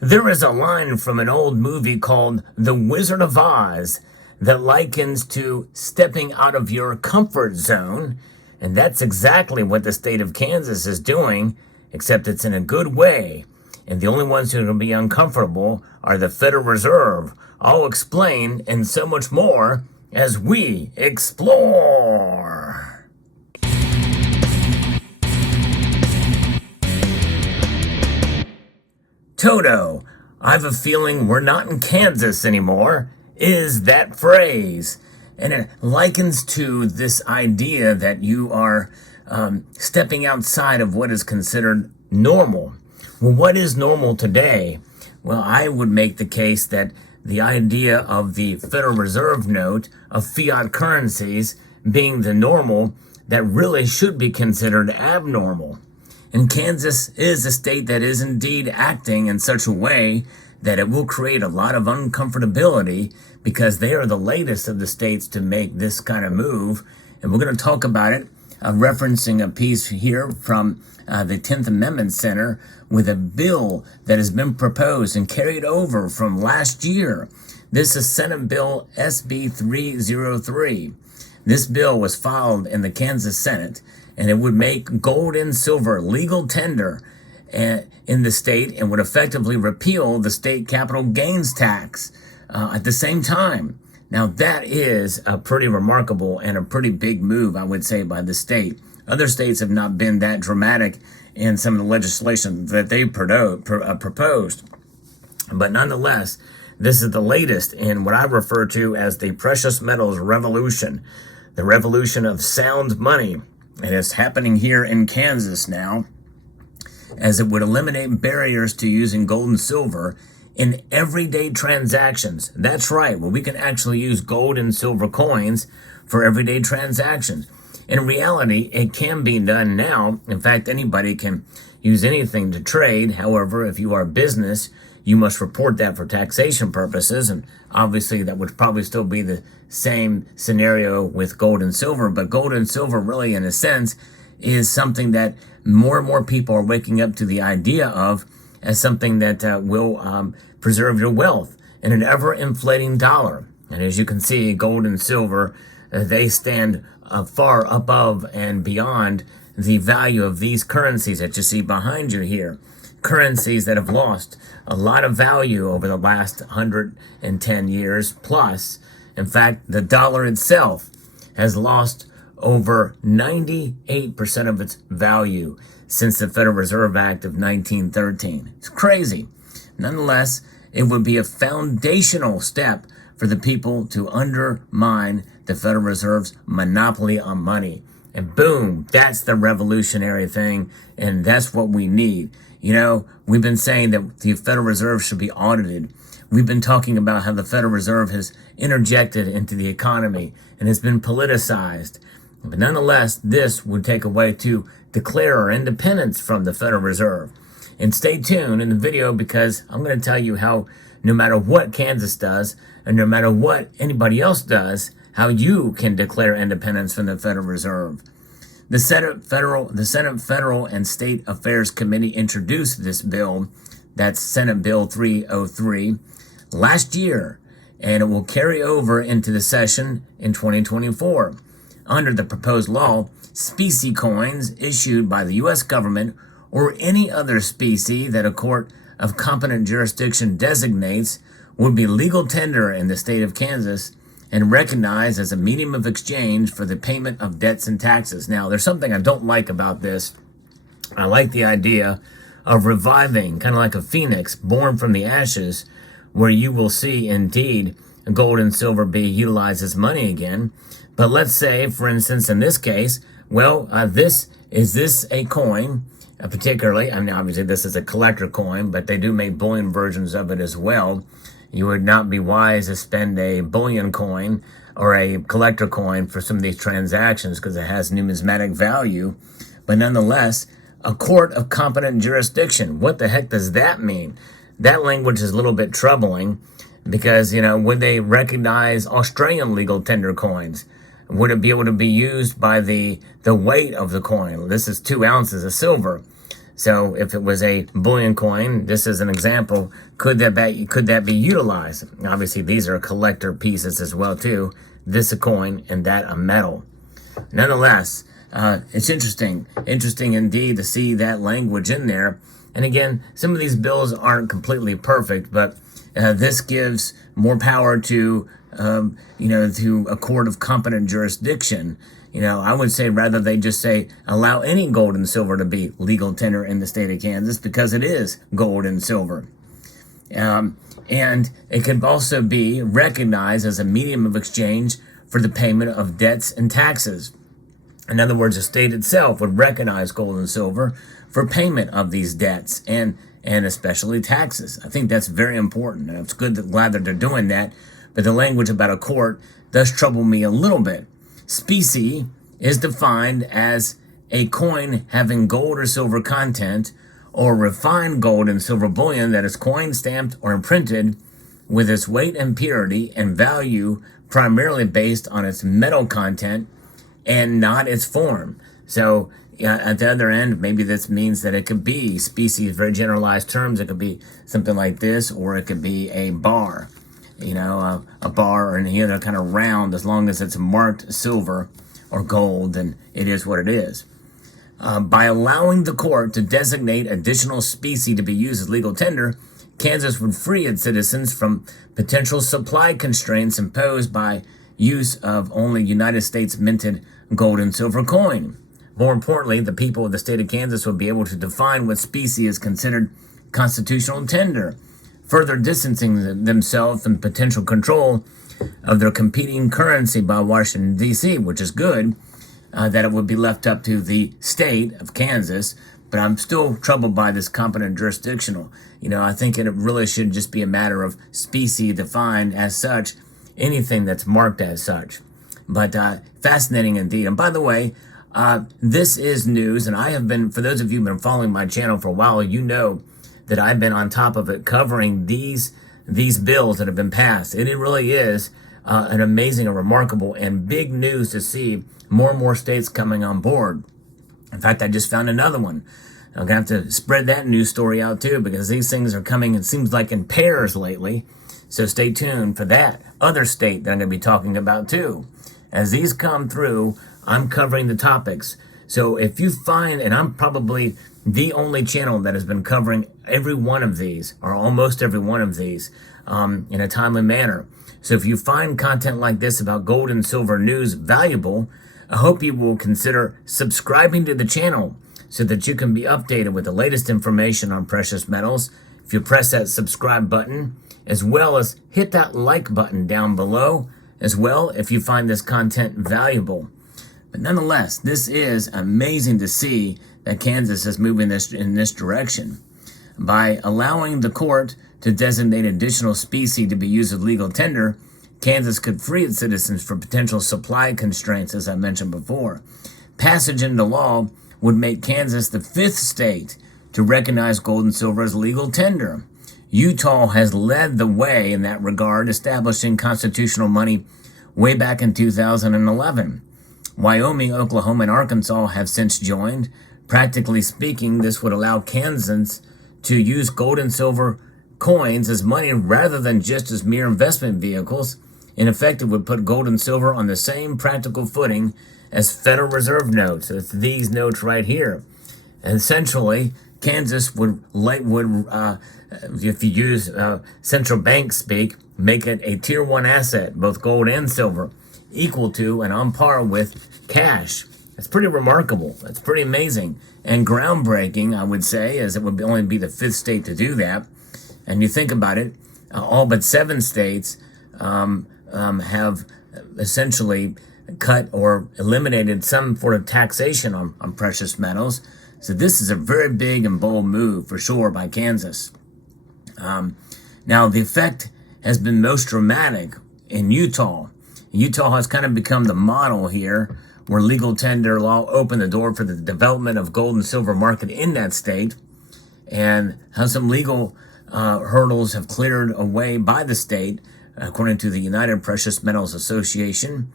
There is a line from an old movie called The Wizard of Oz that likens to stepping out of your comfort zone, and that's exactly what the state of Kansas is doing, except it's in a good way. And the only ones who are going to be uncomfortable are the Federal Reserve. I'll explain and so much more as we explore. Toto, I have a feeling we're not in Kansas anymore, is that phrase. And it likens to this idea that you are stepping outside of what is considered normal. Well, what is normal today? Well, I would make the case that the idea of the Federal Reserve note of fiat currencies being the normal that really should be considered abnormal. And Kansas is a state that is indeed acting in such a way that it will create a lot of uncomfortability because they are the latest of the states to make this kind of move. And we're going to talk about it, referencing a piece here from the 10th Amendment Center with a bill that has been proposed and carried over from last year. This is Senate Bill SB 303. This bill was filed in the Kansas Senate, and it would make gold and silver legal tender in the state and would effectively repeal the state capital gains tax at the same time. Now, that is a pretty remarkable and a pretty big move, I would say, by the state. Other states have not been that dramatic in some of the legislation that they proposed. But nonetheless, this is the latest in what I refer to as the precious metals revolution, the revolution of sound money. And it's happening here in Kansas now, as it would eliminate barriers to using gold and silver in everyday transactions. That's right. Well, we can actually use gold and silver coins for everyday transactions. In reality, it can be done now. In fact, anybody can use anything to trade. However, if you are a business, you must report that for taxation purposes. And obviously, that would probably still be the same scenario with gold and silver. But gold and silver really, in a sense, is something that more and more people are waking up to the idea of as something that will preserve your wealth in an ever-inflating dollar. And as you can see, gold and silver, they stand far above and beyond the value of these currencies that you see behind you here. Currencies that have lost a lot of value over the last 110 years plus. In fact, the dollar itself has lost over 98% of its value since the Federal Reserve Act of 1913. It's crazy. Nonetheless, it would be a foundational step for the people to undermine the Federal Reserve's monopoly on money. And boom, that's the revolutionary thing, and that's what we need. You know, we've been saying that the Federal Reserve should be audited. We've been talking about how the Federal Reserve has interjected into the economy and has been politicized. But nonetheless, this would take a way to declare our independence from the Federal Reserve. And stay tuned in the video because I'm going to tell you how no matter what Kansas does and no matter what anybody else does, how you can declare independence from the Federal Reserve. The Senate Federal and State Affairs Committee introduced this bill, that's Senate Bill 303, last year, and it will carry over into the session in 2024. Under the proposed law, specie coins issued by the U.S. government or any other specie that a court of competent jurisdiction designates would be legal tender in the state of Kansas and recognized as a medium of exchange for the payment of debts and taxes. Now, there's something I don't like about this. I like the idea of reviving, kind of like a phoenix born from the ashes, where you will see indeed gold and silver be utilized as money again. But let's say, for instance, in this case, well, is this a coin, particularly? I mean, obviously this is a collector coin, but they do make bullion versions of it as well. You would not be wise to spend a bullion coin or a collector coin for some of these transactions because it has numismatic value. But nonetheless, a court of competent jurisdiction. What the heck does that mean? That language is a little bit troubling because, you know, would they recognize Australian legal tender coins? Would it be able to be used by the weight of the coin? This is 2 ounces of silver. So if it was a bullion coin, just as an example, could that be utilized? Obviously, these are collector pieces as well too. This a coin and that a metal. Nonetheless, it's interesting indeed to see that language in there. And again, some of these bills aren't completely perfect, but this gives more power to to a court of competent jurisdiction. I would say rather they just say allow any gold and silver to be legal tender in the state of Kansas, because it is gold and silver. And it could also be recognized as a medium of exchange for the payment of debts and taxes. In other words, the state itself would recognize gold and silver for payment of these debts and especially taxes. I think that's very important, and it's glad that they're doing that. But the language about a court does trouble me a little bit. Specie is defined as a coin having gold or silver content, or refined gold and silver bullion that is coined, stamped, or imprinted with its weight and purity and value primarily based on its metal content and not its form. So at the other end, maybe this means that it could be specie, very generalized terms. It could be something like this, or it could be a bar. A bar or any other kind of round, as long as it's marked silver or gold, then it is what it is. By allowing the court to designate additional specie to be used as legal tender, Kansas would free its citizens from potential supply constraints imposed by use of only United States minted gold and silver coin. More importantly, the people of the state of Kansas would be able to define what specie is considered constitutional tender, further distancing themselves from potential control of their competing currency by Washington, D.C., which is good, that it would be left up to the state of Kansas. But I'm still troubled by this competent jurisdictional. I think it really should just be a matter of specie defined as such, anything that's marked as such. But fascinating indeed. And by the way, this is news, and I have been, for those of you who've been following my channel for a while, you know that I've been on top of it covering these bills that have been passed. It really is an amazing and remarkable and big news to see more and more states coming on board. In fact, I just found another one. I'm going to have to spread that news story out too, because these things are coming, it seems like, in pairs lately. So stay tuned for that other state that I'm going to be talking about too. As these come through, I'm covering the topics. So if you find, and I'm probably the only channel that has been covering every one of these, or almost every one of these, in a timely manner. So if you find content like this about gold and silver news valuable, I hope you will consider subscribing to the channel so that you can be updated with the latest information on precious metals. If you press that subscribe button, as well as hit that like button down below, as well, if you find this content valuable. But nonetheless, this is amazing to see that Kansas is moving in this direction. By allowing the court to designate additional specie to be used as legal tender, Kansas could free its citizens from potential supply constraints, as I mentioned before. Passage into law would make Kansas the 5th state to recognize gold and silver as legal tender. Utah has led the way in that regard, establishing constitutional money way back in 2011. Wyoming, Oklahoma, and Arkansas have since joined. Practically speaking, this would allow Kansans to use gold and silver coins as money rather than just as mere investment vehicles. In effect, it would put gold and silver on the same practical footing as Federal Reserve notes. It's these notes right here. And essentially, Kansas would if you use central bank speak, make it a tier 1 asset, both gold and silver, equal to and on par with cash. It's pretty remarkable. It's pretty amazing and groundbreaking, I would say, as it would only be the 5th state to do that. And you think about it, all but 7 states have essentially cut or eliminated some sort of taxation on precious metals. So this is a very big and bold move for sure by Kansas. Now, the effect has been most dramatic in Utah. Utah has kind of become the model here, where legal tender law opened the door for the development of gold and silver market in that state, and how some legal hurdles have cleared away by the state, according to the United Precious Metals Association.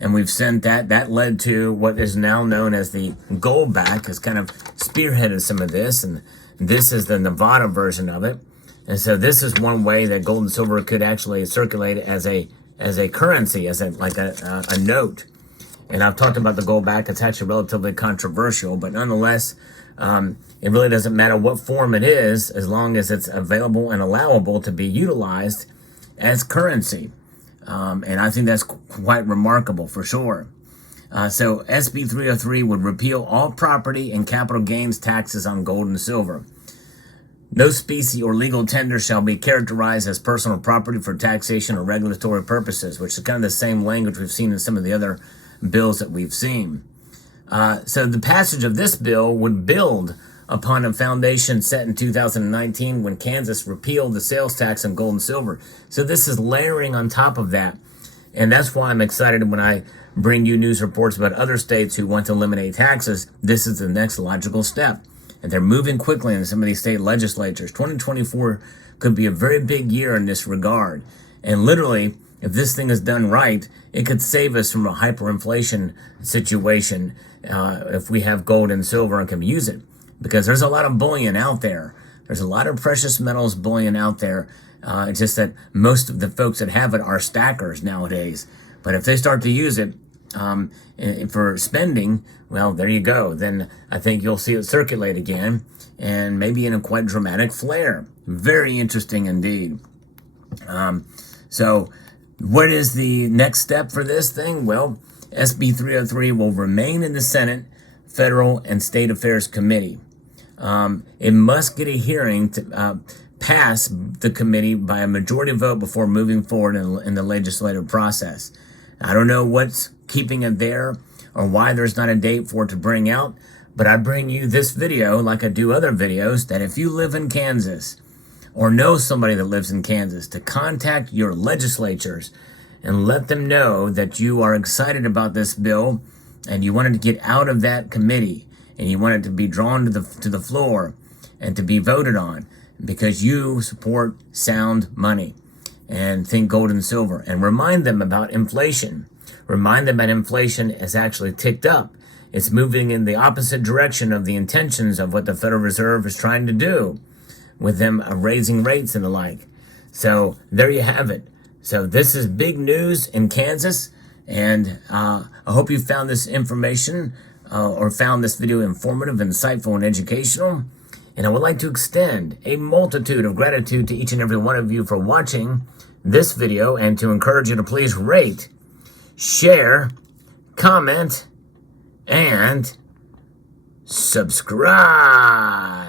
And we've sent that. That led to what is now known as the gold back, has kind of spearheaded some of this. And this is the Nevada version of it. And so this is one way that gold and silver could actually circulate as a currency, as a note. And I've talked about the gold back. It's actually relatively controversial, but nonetheless, it really doesn't matter what form it is, as long as it's available and allowable to be utilized as currency. And I think that's quite remarkable for sure. So SB 303 would repeal all property and capital gains taxes on gold and silver. No specie or legal tender shall be characterized as personal property for taxation or regulatory purposes, which is kind of the same language we've seen in some of the other bills that we've seen. So the passage of this bill would build upon a foundation set in 2019 when Kansas repealed the sales tax on gold and silver. So this is layering on top of that. And that's why I'm excited when I bring you news reports about other states who want to eliminate taxes. This is the next logical step. And they're moving quickly in some of these state legislatures. 2024 could be a very big year in this regard. And literally, if this thing is done right, it could save us from a hyperinflation situation if we have gold and silver and can use it. Because there's a lot of bullion out there. There's a lot of precious metals bullion out there. It's just that most of the folks that have it are stackers nowadays. But if they start to use it for spending, well, there you go. Then I think you'll see it circulate again, and maybe in a quite dramatic flare. Very interesting indeed. So what is the next step for this thing? Well, SB 303 will remain in the Senate, Federal, and State Affairs Committee. It must get a hearing to pass the committee by a majority vote before moving forward in the legislative process. I don't know what's keeping it there or why there's not a date for it to bring out, but I bring you this video like I do other videos, that if you live in Kansas or know somebody that lives in Kansas, to contact your legislatures and let them know that you are excited about this bill and you wanted to get out of that committee and you want it to be drawn to the floor and to be voted on because you support sound money and think gold and silver. And remind them about inflation. Remind them that inflation has actually ticked up. It's moving in the opposite direction of the intentions of what the Federal Reserve is trying to do with them raising rates and the like. So there you have it. So this is big news in Kansas. And I hope you found this information or found this video informative, insightful, and educational. And I would like to extend a multitude of gratitude to each and every one of you for watching this video, and to encourage you to please rate, share, comment, and subscribe.